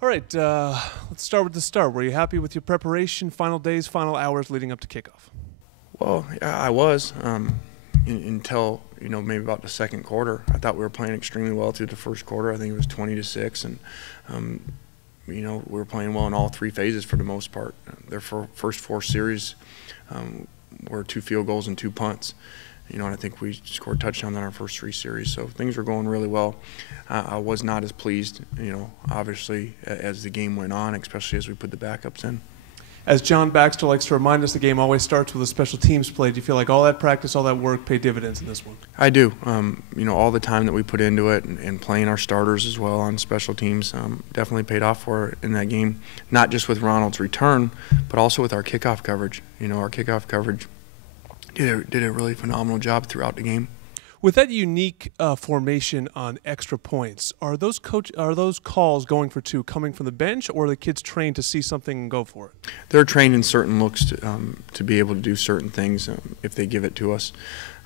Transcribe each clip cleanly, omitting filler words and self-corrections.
All right, let's start with the start. Were you happy with your preparation, final days, final hours leading up to kickoff? Well, I was until maybe about the second quarter. I thought we were playing extremely well through the first quarter. I think it was 20-6, and we were playing well in all three phases for the most part. Their first four series were 2 field goals and 2 punts. And I think we scored touchdowns in our first 3 series, so things were going really well. I was not as pleased, obviously, as the game went on, especially as we put the backups in. As John Baxter likes to remind us, the game always starts with a special teams play. Do you feel like all that practice, all that work paid dividends in this one? I do. All the time that we put into it and playing our starters as well on special teams definitely paid off for it in that game, not just with Ronald's return, but also with our kickoff coverage. Our kickoff coverage did a really phenomenal job throughout the game. With that unique formation on extra points, are those calls going for 2 coming from the bench, or are the kids trained to see something and go for it? They're trained in certain looks to be able to do certain things if they give it to us.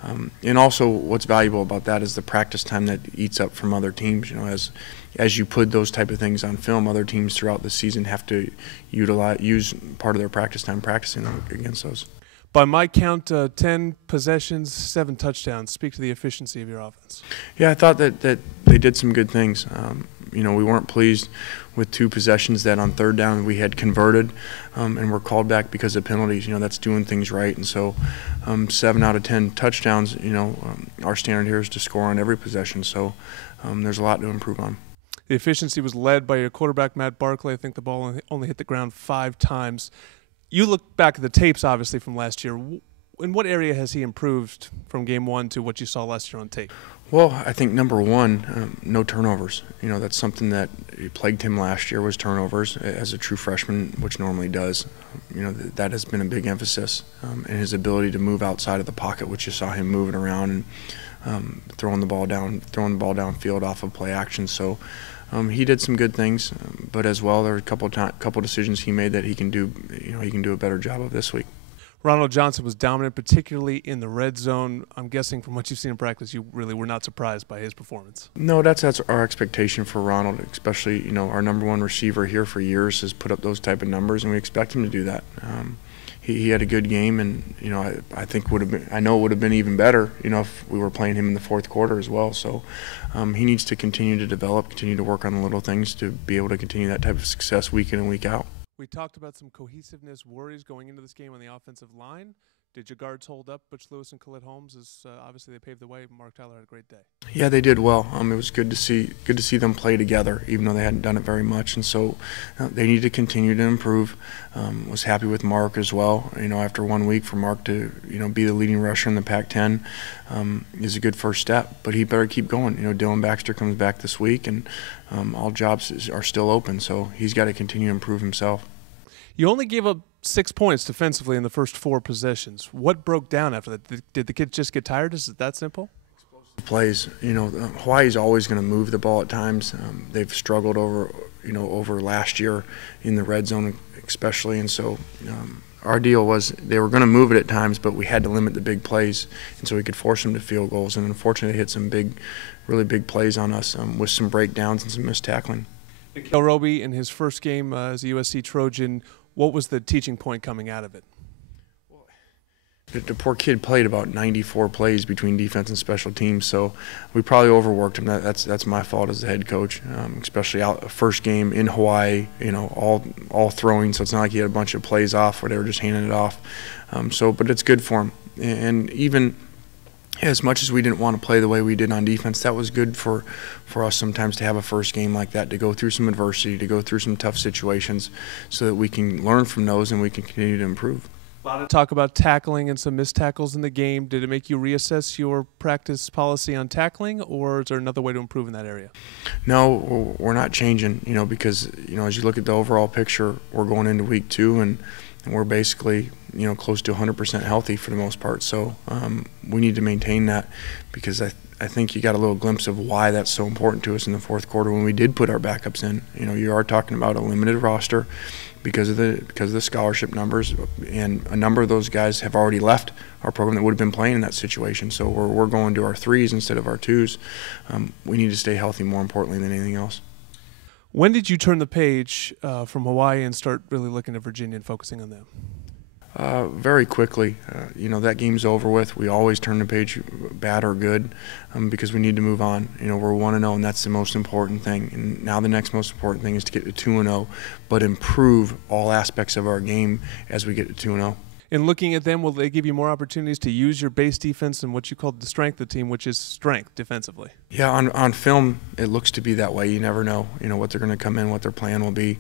And also what's valuable about that is the practice time that eats up from other teams. As you put those type of things on film, other teams throughout the season have to use part of their practice time practicing against those. By my count, 10 possessions, 7 touchdowns. Speak to the efficiency of your offense. Yeah, I thought that they did some good things. We weren't pleased with 2 possessions that on third down we had converted and were called back because of penalties. That's doing things right. And so 7 out of 10 touchdowns, our standard here is to score on every possession. So there's a lot to improve on. The efficiency was led by your quarterback, Matt Barkley. I think the ball only hit the ground 5 times. You look back at the tapes, obviously, from last year. In what area has he improved from game 1 to what you saw last year on tape? Well, I think number one, no turnovers. That's something that plagued him last year was turnovers as a true freshman, which normally does. That has been a big emphasis, and his ability to move outside of the pocket, which you saw him moving around and throwing the ball downfield off of play action. So he did some good things, but as well there were a couple decisions he made that he can do. He can do a better job of this week. Ronald Johnson was dominant, particularly in the red zone. I'm guessing from what you've seen in practice, you really were not surprised by his performance. No, that's our expectation for Ronald, especially our number 1 receiver here for years has put up those type of numbers, and we expect him to do that. He had a good game, and I think I know it would have been even better if we were playing him in the fourth quarter as well. So he needs to continue to develop, continue to work on the little things to be able to continue that type of success week in and week out. We talked about some cohesiveness worries going into this game on the offensive line. Did your guards hold up? Butch Lewis and Khalid Holmes, obviously they paved the way. Mark Tyler had a great day. Yeah, they did well. It was good to see them play together, even though they hadn't done it very much. And so they need to continue to improve. Was happy with Mark as well. After 1 week for Mark to be the leading rusher in the Pac-10 is a good first step. But he better keep going. Dylan Baxter comes back this week, and all jobs are still open. So he's got to continue to improve himself. You only gave up 6 points defensively in the first 4 possessions. What broke down after that? Did the kids just get tired? Is it that simple? Plays. Hawaii's always going to move the ball at times. They've struggled over last year in the red zone especially, and so our deal was they were going to move it at times, but we had to limit the big plays, and so we could force them to field goals. And unfortunately, they hit some really big plays on us with some breakdowns and some missed tackling. Nikhil Roby, in his first game as a USC Trojan, what was the teaching point coming out of it? The poor kid played about 94 plays between defense and special teams, so we probably overworked him. That's my fault as the head coach, especially out first game in Hawaii. All throwing, so it's not like he had a bunch of plays off where they were just handing it off. But it's good for him, and even as much as we didn't want to play the way we did on defense, that was good for us sometimes to have a first game like that, to go through some adversity, to go through some tough situations so that we can learn from those and we can continue to improve. A lot of talk about tackling and some missed tackles in the game. Did it make you reassess your practice policy on tackling, or is there another way to improve in that area? No, we're not changing, because, as you look at the overall picture, we're going into week 2 and we're basically, close to 100% healthy for the most part. So we need to maintain that, because I think you got a little glimpse of why that's so important to us in the fourth quarter when we did put our backups in. You are talking about a limited roster because of the scholarship numbers, and a number of those guys have already left our program that would have been playing in that situation. So we're going to our 3s instead of our 2s. We need to stay healthy more importantly than anything else. When did you turn the page from Hawaii and start really looking at Virginia and focusing on them? Very quickly. That game's over with. We always turn the page, bad or good, because we need to move on. We're 1-0, and that's the most important thing. And now the next most important thing is to get to 2-0, but improve all aspects of our game as we get to 2-0. In looking at them, will they give you more opportunities to use your base defense and what you call the strength of the team, which is strength defensively? Yeah, on film, it looks to be that way. You never know, what they're going to come in, what their plan will be.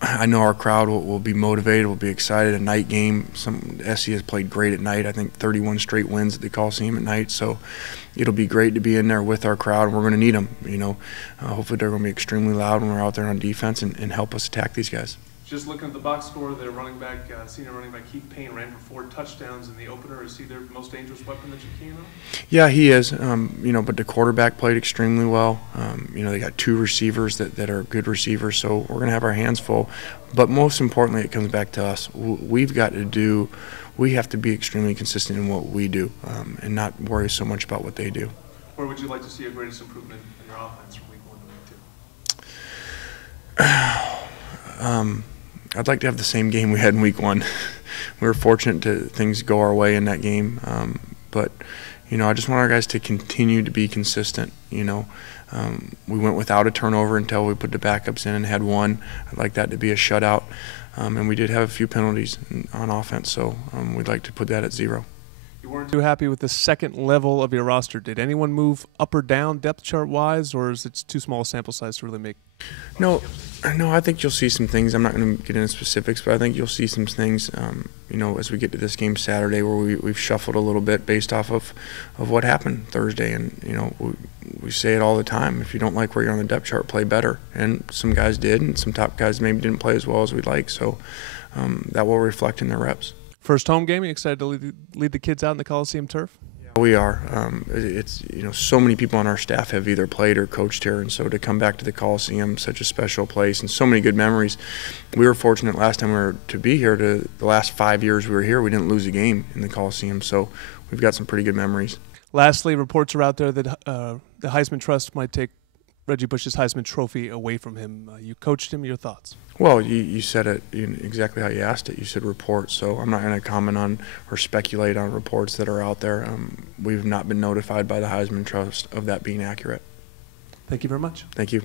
I know our crowd will be motivated, will be excited. A night game, SC has played great at night. I think 31 straight wins at the Coliseum at night. So it'll be great to be in there with our crowd, and we're going to need them. Hopefully they're going to be extremely loud when we're out there on defense and help us attack these guys. Just looking at the box score, their running back, senior running back Keith Payne ran for 4 touchdowns in the opener. Is he their most dangerous weapon that you're keying on? Yeah, he is. But the quarterback played extremely well. They got 2 receivers that are good receivers, so we're going to have our hands full. But most importantly, it comes back to us. We have to be extremely consistent in what we do and not worry so much about what they do. Where would you like to see your greatest improvement in your offense from week 1 to week 2? I'd like to have the same game we had in week 1. We were fortunate to things go our way in that game, but I just want our guys to continue to be consistent. We went without a turnover until we put the backups in and had 1. I'd like that to be a shutout, and we did have a few penalties on offense, so we'd like to put that at 0. You weren't too happy with the second level of your roster. Did anyone move up or down depth chart wise, or is it too small a sample size to really make? No, I think you'll see some things. I'm not going to get into specifics, but I think you'll see some things, as we get to this game Saturday, where we've shuffled a little bit based off of what happened Thursday. And, we say it all the time. If you don't like where you're on the depth chart, play better. And some guys did, and some top guys maybe didn't play as well as we'd like. So that will reflect in their reps. First home game, you excited to lead the kids out in the Coliseum turf? We are. It's so many people on our staff have either played or coached here, and so to come back to the Coliseum, such a special place, and so many good memories. We were fortunate last time we were to be here. The last 5 years we were here, we didn't lose a game in the Coliseum, so we've got some pretty good memories. Lastly, reports are out there that the Heisman Trust might take Reggie Bush's Heisman Trophy away from him. You coached him. Your thoughts? Well, you said it exactly how you asked it. You said reports, so I'm not going to comment on or speculate on reports that are out there. We've not been notified by the Heisman Trust of that being accurate. Thank you very much. Thank you.